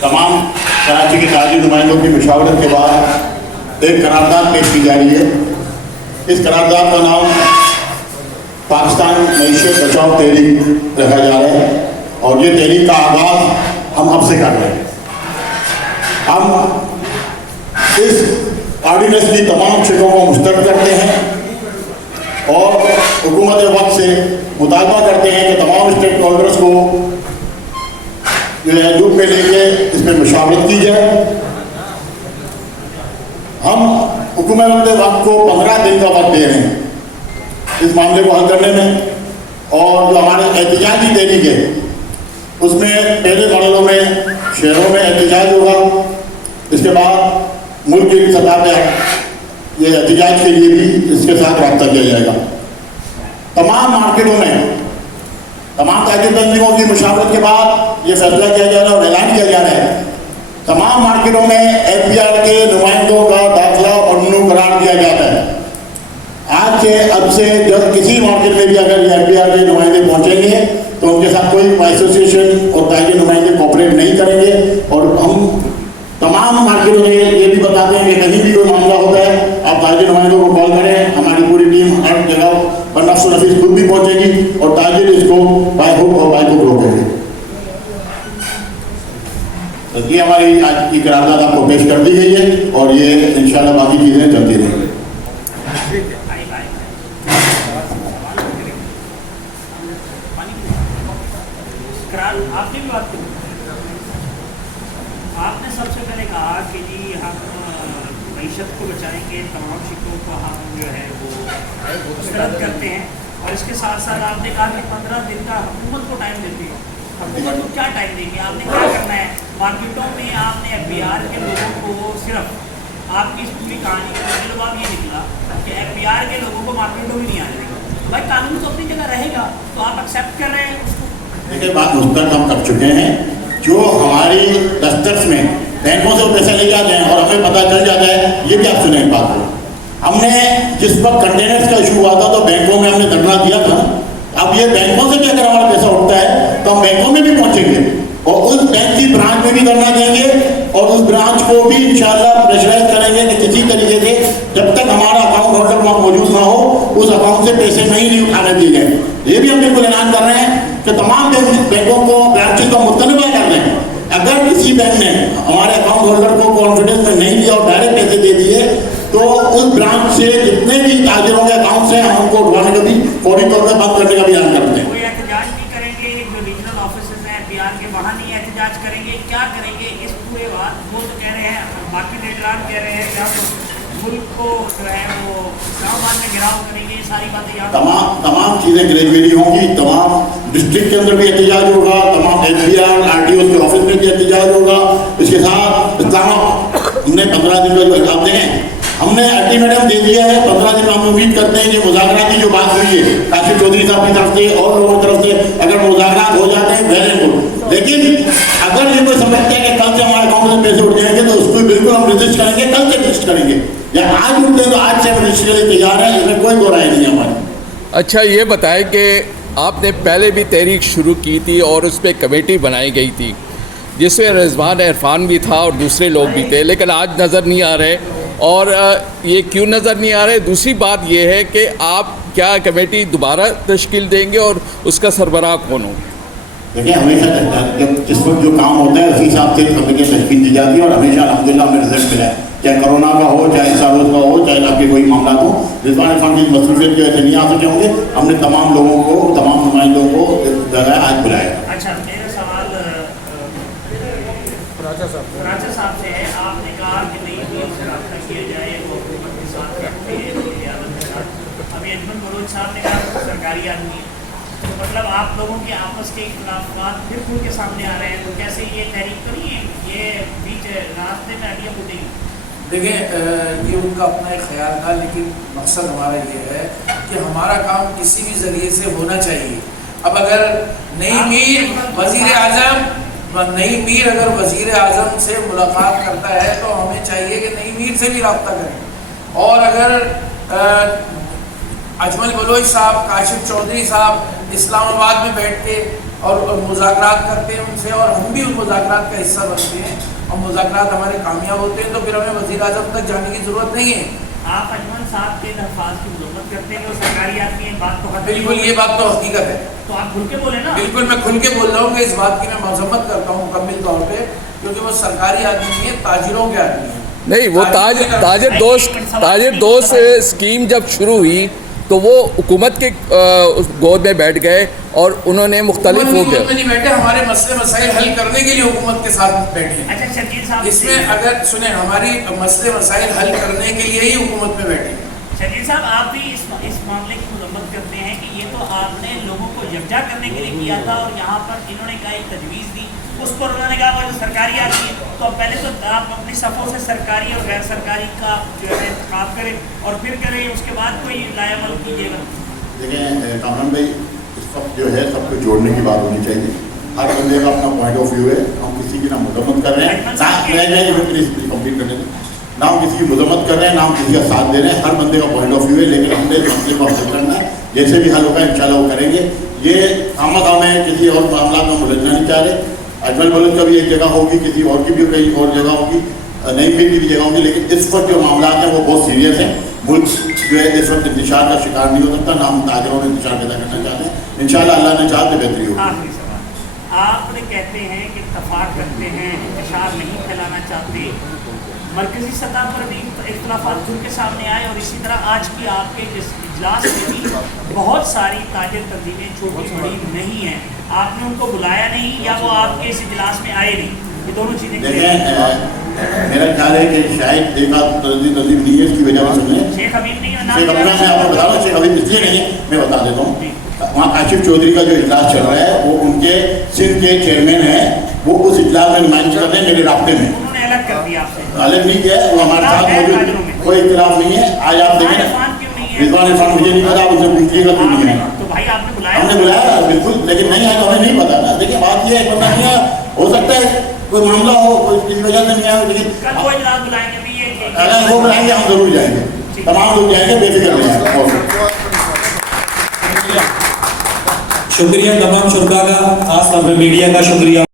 تمام کراچی کے تاجر نمائندوں کی مشاورت کے بعد ایک قرارداد پیش کی جا رہی ہے. اس قرارداد کا نام پاکستان معیشت بچاؤ تحریک رکھا جا رہا ہے اور یہ تحریک کا آغاز ہم اب سے کر رہے ہیں. ہم اس آرڈیننس کی تمام شکوں کو مسترد کرتے ہیں اور حکومت وقت سے مطالبہ کرتے ہیں کہ تمام اسٹیک ہولڈرز کو جو ہے گروپ میں لے کے اس میں مشاورت کی جائے. ہم حکومت وقت کو 15 دن کا وقت دے رہے ہیں اس معاملے کو حل کرنے میں, اور جو ہمارے احتجاجی تحریک ہے اس میں پہلے مرحلوں میں شہروں میں احتجاج ہوگا, اس کے بعد ملک کی سطح پہ یہ احتجاج کے لیے بھی اس کے ساتھ رابطہ کیا جائے گا. تمام مارکیٹوں میں تمام تاجر تنظیموں کی مشاورت کے بعد یہ فیصلہ کیا جا رہا ہے اور اعلان کیا جا رہا ہے تمام مارکیٹوں میں ایف پی آر کے نمائندوں کا داخلہ ممنوع قرار دیا جاتا ہے. آج سے اب سے جب کسی مارکیٹ میں بھی اگر ایف پی آر کے نمائندے پہنچیں گے تو ان کے ساتھ کوئی ایسوسیشن اور تاجر نمائندے کوپریٹ نہیں کریں گے. اور ہم تمام مارکیٹوں میں یہ بھی بتاتے ہیں کہ کہیں بھی کوئی معاملہ ہوتا ہے آپ تاجر نمائندوں کو کال کریں, ہماری پوری ٹیم ہر جگہ پر نفس و نفیس خود بھی پہنچے گی اور تاجر اس کو بائی ہک اور بائی ہک روکیں گے. یہ ہماری آج کی قرارداد آپ کو پیش کر دی گئی ہے اور یہ انشاءاللہ باقی چیزیں چلتی رہیں گی. آپ نے سب سے پہلے کہا کہ جی ہم معیشت کو بچائیں گے, تمام شکوں کو ہم جو ہے وہ مسترد کرتے ہیں, اور اس کے ساتھ ساتھ آپ نے کہا کہ 15 دن کا حکومت کو ٹائم دیتے ہیں. حکومت کو کیا ٹائم دیں گے, آپ نے کیا کرنا ہے؟ مارکیٹوں میں آپ نے ایف پی آر کے لوگوں کو صرف آپ کی اس پوری کہانی کا جواب یہ نکلا کہ ایف پی آر کے لوگوں کو مارکیٹوں میں نہیں آنے دیں گے. بھائی قانون تو اپنی جگہ رہے گا, تو آپ ایکسیپٹ کر رہے ہیں اس کو؟ دیکھیے بات مسترد ہم کر چکے ہیں. جو ہماری دفتر میں بینکوں سے وہ پیسہ لے جاتے ہیں اور ہمیں پتہ چل جاتا ہے, یہ بھی آپ سنیں بات کو. ہم نے جس وقت کنٹینرز کا ایشو ہوا تھا تو بینکوں میں ہم نے دھرنا دیا تھا. اب یہ بینکوں سے بھی اگر ہمارا پیسہ اٹھتا ہے تو ہم بینکوں میں بھی پہنچیں گے اور اس بینک کی برانچ میں بھی دھرنا دیں گے اور اس برانچ کو بھی انشاءاللہ پریشرائز کریں گے کہ کسی طریقے سے جب تک ہمارا اکاؤنٹ ہولڈر وہاں موجود نہ ہو اس اکاؤنٹ سے پیسے نہیں اٹھانے دیے جائیں. یہ بھی ہم بالکل اعلان کر رہے ہیں کہ تمام بینکوں کو برانچز کا مطالبہ کر رہے ہیں اگر کسی بینک نے ہمارے اکاؤنٹ ہولڈر کو کانفیڈنس میں نہیں دیا اور ڈائریکٹ پیسے دے دیے تو اس برانچ سے جتنے بھی تاجروں کے اکاؤنٹس ہیں ہم ان کو اٹھانے کا بھی فوری طور پہ بند کرنے کا بھی اعلان کرتے ہیں. کوئی احتجاج نہیں کریں گے, جو ریجنل آفیسز ہیں پی آر کے وہاں نہیں احتجاج کریں گے, کیا کریں گے اس پورے بات؟ وہ تو کہہ رہے ہیں باقی نیدران کہہ رہے ہیں کہ ہم ملک کو جو ہے وہ اسلام آباد میں گھراؤ کریں گے, یہ ساری باتیں یاد تمام چیزیں گریجویٹی ہوں گی. تمام ڈسٹرکٹ کے اندر بھی احتجاج ہوگا, تمام F P R R T Os کے آفس میں بھی احتجاج ہوگا. اس کے ساتھ ہم نے 15 دن کا جو حساب دیں ہم نے الٹیمیٹم دے دیا ہے. 15 دن میں ہم امید کرتے ہیں کہ مذاکرات کی جو بات ہوئی ہے کاشف چودھری صاحب کی طرف سے اور لوگوں کی طرف سے اگر مذاکرات ہو جاتے ہیں ویری گڈ, لیکن اگر یہ کوئی سمجھتے ہیں کہ کل سے ہمارے اکاؤنٹ میں پیسے اٹھ جائیں گے تو اس کو بالکل ہم رجسٹ کریں گے, کل سے رجسٹ کریں گے یا آج اٹھتے ہیں تو آج سے ہم رجسٹ کے لیے تیار ہیں, اس میں کوئی دو رائے نہیں ہے ہماری. اچھا یہ بتائیں کہ آپ نے پہلے بھی تحریک شروع کی تھی اور اس پہ کمیٹی بنائی گئی تھی جس میں رضوان عرفان بھی تھا اور دوسرے لوگ بھی تھے, لیکن آج نظر نہیں آ رہے. اور یہ کیوں نظر نہیں آ رہے؟ دوسری بات یہ ہے کہ آپ کیا کمیٹی دوبارہ تشکیل دیں گے اور اس کا سربراہ کون ہو؟ دیکھیں ہمیشہ جب جس وقت جو کام ہوتا ہے اسی حساب سے کمیٹی تشکیل دی جاتی ہے اور ہمیشہ الحمدللہ ہمیں رزلٹ ملا ہے, چاہے کرونا کا ہو, چاہے سالوز کا ہو, چاہے آپ کے کوئی معاملات ہوں. رضوان عرفان کی مصروفیت کی وجہ سے نہیں آ سکے ہوں گے, ہم نے تمام لوگوں کو تمام نمائندوں کو آج بلایا. اچھا میرا سوال راجہ صاحب سے ہے. آپ نے کہا کہ نہیں سے رابطہ کیا جائے وہ حکومت کے ساتھ رکھتے ہیں ریاست کے ساتھ. ابھی اجمل بلوچ صاحب نے کہا سرکاری آدمی ہے, تو مطلب آپ لوگوں کے آپس کے اختلافات پھر کھل کے سامنے آ رہے ہیں, تو کیسے یہ تحریک تو نہیں ہے, یہ بیچ راستے میں ہڈیاں ٹوٹیں گی؟ دیکھیں یہ ان کا اپنا ایک خیال تھا, لیکن مقصد ہمارا یہ ہے کہ ہمارا کام کسی بھی ذریعے سے ہونا چاہیے. اب اگر نئی میر اگر وزیر اعظم سے ملاقات کرتا ہے تو ہمیں چاہیے کہ نئی میر سے بھی رابطہ کریں, اور اگر اجمل بلوچ صاحب, کاشف چودھری صاحب اسلام آباد میں بیٹھ کے اور مذاکرات کرتے ہیں ان سے، اور ہم بھی ان مذاکرات کا حصہ بنتے ہیں، اور مذاکرات ہمارے کامیاب ہوتے ہیں تو پھر ہمیں وزیر اعظم تک جانے کی ضرورت نہیں ہے۔ آپ اجمل صاحب کے الفاظ کی مذمت کرتے ہیں کہ وہ سرکاری آدمی ہے، بات تو بالکل یہ بات تو حقیقت ہے، تو آپ کھل کے بولے نا۔ بالکل میں کھل کے بول رہا ہوں کہ اس بات کی میں مذمت کرتا ہوں مکمل طور پہ، کیونکہ وہ سرکاری آدمی نہیں ہے، تاجروں کے آدمی ہیں۔ نہیں، وہ تاجر دوست اسکیم جب شروع ہوئی تو وہ حکومت کے گود میں بیٹھ گئے اور انہوں نے مختلف ہو حکومت گئے۔ میں نہیں بیٹھے، ہمارے مسئلے مسائل حل کرنے کے لیے حکومت کے ساتھ بیٹھے ہیں۔ اچھا شرجیل صاحب، اس میں اگر سنیں ہماری مسئلے مسائل حل کرنے کے لیے ہی حکومت میں بیٹھے ہیں۔ شرجیل صاحب آپ بھی اس معاملے کی مذمت کرتے ہیں کہ یہ تو آپ نے لوگوں کو یکجا کرنے کے لیے کیا تھا، اور یہاں پر انہوں نے کہا ایک تجویز دی، اس پر انہوں نے کہا وہ جو سرکاری آدمی ہے تو پہلے تو آپ اپنی صفوں سے سرکاری اور غیر سرکاری کا جو ہے انتخاب کریں اور پھر کریں، اس کے بعد کوئی لائے عمل کیجیے گا۔ دیکھیں کامران بھائی، اس وقت جو ہے سب کو جوڑنے کی بات ہونی چاہیے، ہر بندے کا اپنا پوائنٹ آف ویو ہے، ہم کسی کی نہ مذمت کر رہے ہیں کمپلیٹ کرنے نہ ہم کسی کی مذمت کر رہے ہیں نہ ہم کسی کا ساتھ دے رہے ہیں، ہر بندے کا پوائنٹ آف ویو ہے، لیکن ہم نے اس مسئلے کو حل کرنا ہے، جیسے بھی حل ہوگا انشاءاللہ وہ کریں گے۔ یہ خامہ میں کسی اور معاملات میں ملجھنا نہیں چاہ رہے، اجمل بلد کا بھی ایک جگہ ہوگی، کسی اور کی بھی کئی اور جگہ ہوگی، نئی پھر کی بھی جگہ ہوگی، لیکن اس وقت جو معاملات ہیں وہ بہت سیریس ہیں۔ ملک جو ہے اس وقت انتشار کا شکار نہیں ہو سکتا، نہ ہم تاجروں میں انتشار پیدا کرنا چاہتے ہیں، انشاءاللہ اللہ نے چاہا تو بہتری ہوگی۔ آخری سوال، آپ نے کہتے ہیں کہ اتفاق کرتے ہیں، انتشار نہیں پھیلانا چاہتے، مرکزی سطح پر بھی اختلافات کھل کے سامنے آئے، اور اسی طرح آج کی آپ کے اس اجلاس میں بھی بہت ساری تاجر تنظیمیں چھوٹی بڑی نہیں ہیں، آپ نے ان کو بلایا نہیں یا وہ آپ کے اس اجلاس میں آئے نہیں؟ یہ دونوں چیزیں دیکھیں میرا خیال ہے کہ شاید ایک آدھ تنظیم نہیں ہے، اس کی وجہ سے سنیں شیخ حبیب نہیں ہے، شیخ حبیب میں آپ کو بتا رہا ہوں، شیخ حبیب اس لیے نہیں ہے، میں بتا دیتا ہوں، وہاں کاشف چودھری کا جو اجلاس چل رہا ہے وہ ان کے سندھ کے چیئرمین ہیں، وہ اس اجلاس میں نمائندگی کر رہے ہیں میرے رابطے میں، انہوں نے الگ کر دیا آپ سے، الگ نہیں کیا ہے، وہ ہمارے ساتھ موجود، کوئی اختلاف نہیں ہے۔ آج آپ دیکھیں رضوان عرفان مجھے نہیں پتا، آپ ان سے پوچھیے گا کیوں نہیں ہے، تو بھائی آپ نے بلایا، ہم نے بلایا بالکل، لیکن نہیں آیا تو ہمیں نہیں پتا نا۔ دیکھیں بات یہ ہے، بندہ نہیں آیا، ہو سکتا ہے کوئی معاملہ ہو، کوئی کسی وجہ سے نہیں آیا، لیکن کل وہ اجلاس بلائیں گے بھی اگر وہ بلائیں گے ہم ضرور جائیں گے، تمام لوگ جائیں گے، بے فکر رہیں۔ شکریہ تمام شرکا کا، خاص طور پہ میڈیا کا شکریہ۔